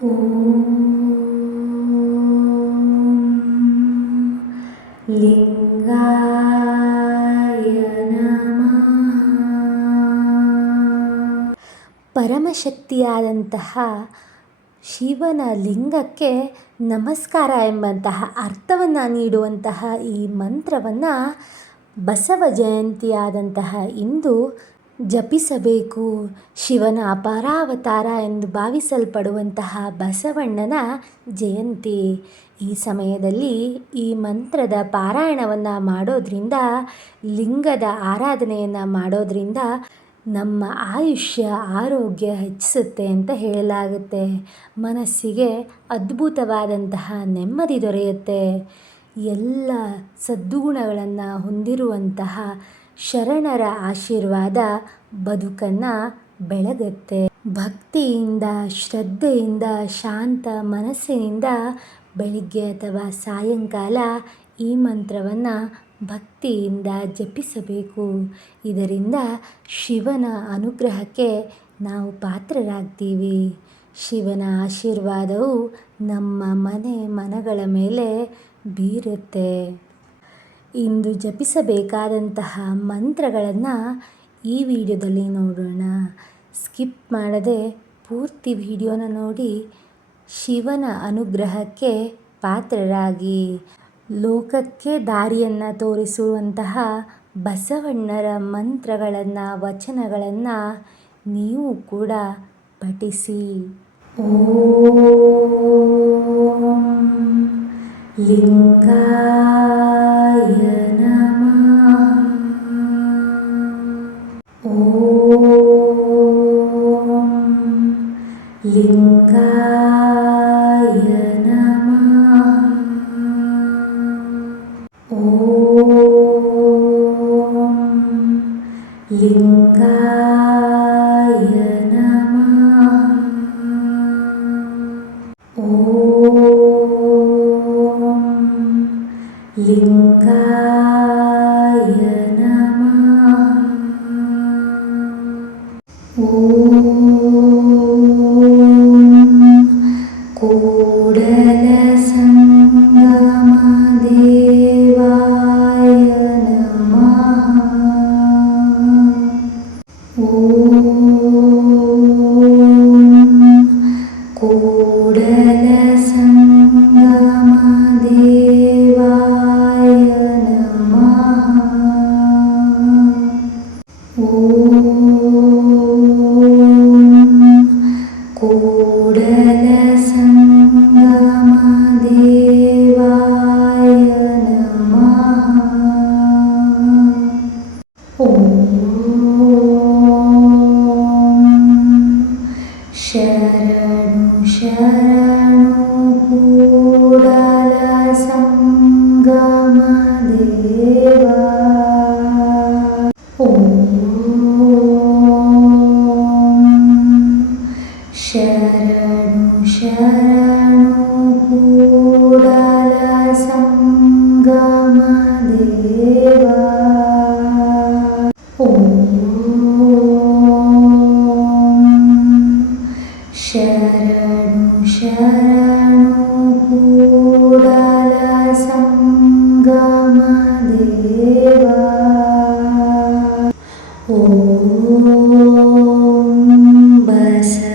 ಓಂ ಲಿಂಗಾಯ ನಮಃ. ಪರಮಶಕ್ತಿಯಾದಂತಹ ಶಿವನ ಲಿಂಗಕ್ಕೆ ನಮಸ್ಕಾರ ಎಂಬಂತಹ ಅರ್ಥವನ್ನು ನೀಡುವಂತಹ ಈ ಮಂತ್ರವನ್ನು ಬಸವ ಜಯಂತಿಯಾದಂತಹ ಇಂದು ಜಪಿಸಬೇಕು. ಶಿವನ ಅಪರಾವತಾರ ಎಂದು ಭಾವಿಸಲ್ಪಡುವಂತಹ ಬಸವಣ್ಣನ ಜಯಂತಿ. ಈ ಸಮಯದಲ್ಲಿ ಈ ಮಂತ್ರದ ಪಾರಾಯಣವನ್ನು ಮಾಡೋದ್ರಿಂದ, ಲಿಂಗದ ಆರಾಧನೆಯನ್ನು ಮಾಡೋದ್ರಿಂದ ನಮ್ಮ ಆಯುಷ್ಯ ಆರೋಗ್ಯ ಹೆಚ್ಚಿಸುತ್ತೆ ಅಂತ ಹೇಳಲಾಗುತ್ತೆ. ಮನಸ್ಸಿಗೆ ಅದ್ಭುತವಾದಂತಹ ನೆಮ್ಮದಿ ದೊರೆಯುತ್ತೆ. ಎಲ್ಲ ಸದ್ಗುಣಗಳನ್ನು ಹೊಂದಿರುವಂತಹ ಶರಣರ ಆಶೀರ್ವಾದ ಬದುಕನ್ನು ಬೆಳಗುತ್ತೆ. ಭಕ್ತಿಯಿಂದ, ಶ್ರದ್ಧೆಯಿಂದ, ಶಾಂತ ಮನಸ್ಸಿನಿಂದ ಬೆಳಿಗ್ಗೆ ಅಥವಾ ಸಾಯಂಕಾಲ ಈ ಮಂತ್ರವನ್ನು ಭಕ್ತಿಯಿಂದ ಜಪಿಸಬೇಕು. ಇದರಿಂದ ಶಿವನ ಅನುಗ್ರಹಕ್ಕೆ ನಾವು ಪಾತ್ರರಾಗ್ತೀವಿ. ಶಿವನ ಆಶೀರ್ವಾದವು ನಮ್ಮ ಮನಗಳ ಮೇಲೆ ಬೀರುತ್ತೆ. ಇಂದು ಜಪಿಸಬೇಕಾದಂತಹ ಮಂತ್ರಗಳನ್ನು ಈ ವಿಡಿಯೋದಲ್ಲಿ ನೋಡೋಣ. ಸ್ಕಿಪ್ ಮಾಡದೆ ಪೂರ್ತಿ ವಿಡಿಯೋನ ನೋಡಿ ಶಿವನ ಅನುಗ್ರಹಕ್ಕೆ ಪಾತ್ರರಾಗಿ. ಲೋಕಕ್ಕೆ ದಾರಿಯನ್ನು ತೋರಿಸುವಂತಹ ಬಸವಣ್ಣರ ಮಂತ್ರಗಳನ್ನು, ವಚನಗಳನ್ನು ನೀವು ಕೂಡ ಪಠಿಸಿ. ಓಂ ಲಿಂಗಾಯ ನಮಃ. ಓಂ ಲಿಂಗಾಯ ನಮಃ. ಓಂ ಲಿಂಗಾಯ ನಮಃ. ಓಂ ಲಿಂಗಾಯ ನಮಃ. ಓಂ ಕೂಡಲ ಸಂಗಮ ದೇವಾಯ ನಮಃ. ಓಂ ಕೂಡಲ ಸಂಗಮ ದೇವಾಯ ನಮಃ. ಓಂ ಕೂಡಲ ಸಂಗಮ ದೇವಾಯ ನಮಃ. ಓಂ ಶರಣು ಶರಣು ಕೂಡಲ ಸಂಗಮ ದೇವಾ. ಓಂ ಶರಣು ಶರಣು ಕೂಡಲ ಸಂಗಮ ದೇವಾ. ಓಂ ಶರಣು ಶರಣು ಕೂಡಲ ಸಂಗಮ ದೇವಾ. ಓಂ ಬಸವೇಶ್ವರಾಯ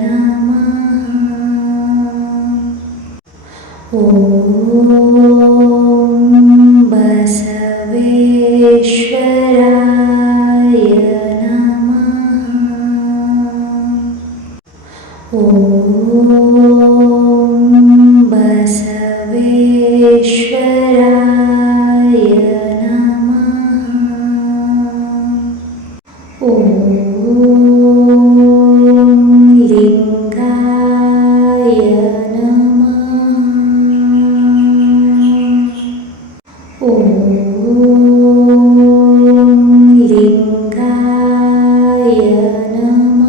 ನಮಃ. ಓಂ ಬಸವೇಶ್ವರಾಯ ನಮಃ. ಓಂ ಬಸವೇಶ್ವರಾಯ ನಮಃ. ಓಂ ಲಿಂಗಾಯ ನಮಃ. ಓಂ ಲಿಂಗಾಯ ನಮಃ.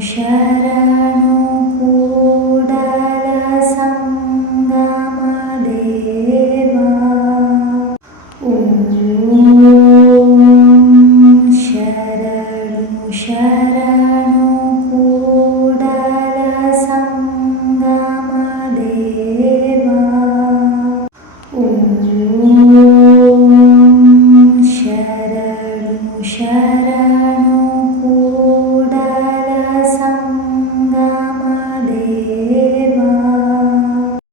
ಶರಣು ಕೂಡಲ ಸಂಗಮ ದೇವ. ಓಂ ಶರಣು ಶರಣು ಕೂಡಲ ಸಂಗಮ ದೇವ. ಓಂ ಶರಣು ಶರಣು